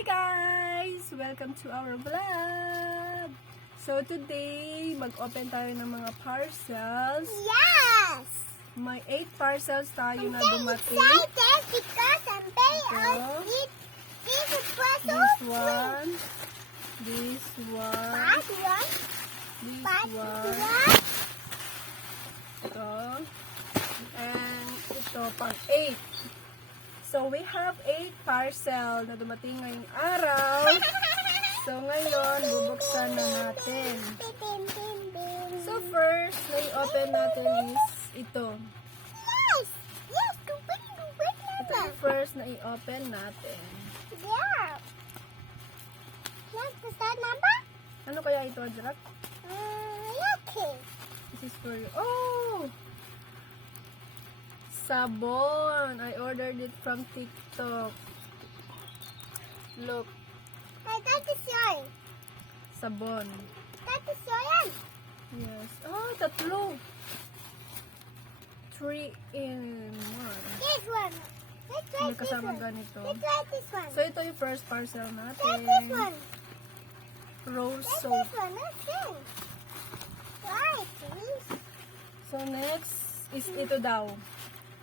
Hi guys! Welcome to our vlog! So today, mag-open tayo ng mga parcels. Yes! May 8 parcels tayo I'm na very dumating. excited because I'm very Ito. This is for so This one. This one. Part one. This Part one. one. Ito. And ito pang 8. So we have 8 parcel na dumating ngayong araw. So ngayon, bubuksan na natin. So first, na i-open natin is ito. Yes! Yes! Ito yung first na i-open natin. Yeah! Yes, is that number? Ano kaya ito, Adrak? Okay. This is for you. Oh! Sabon. I ordered it from TikTok. Look. That is yours. Sabon. That is yours. Yes. Oh, tatlo. 3 in 1. This one. Let's try May this kasama one. ganito. Let's try this one. So, ito yung first parcel Try this natin. one. Rose Try soap. this one. Let's see. Right, please. So, next is ito daw.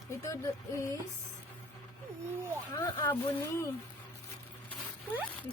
Ito is Yeah. Aboni. Hmm?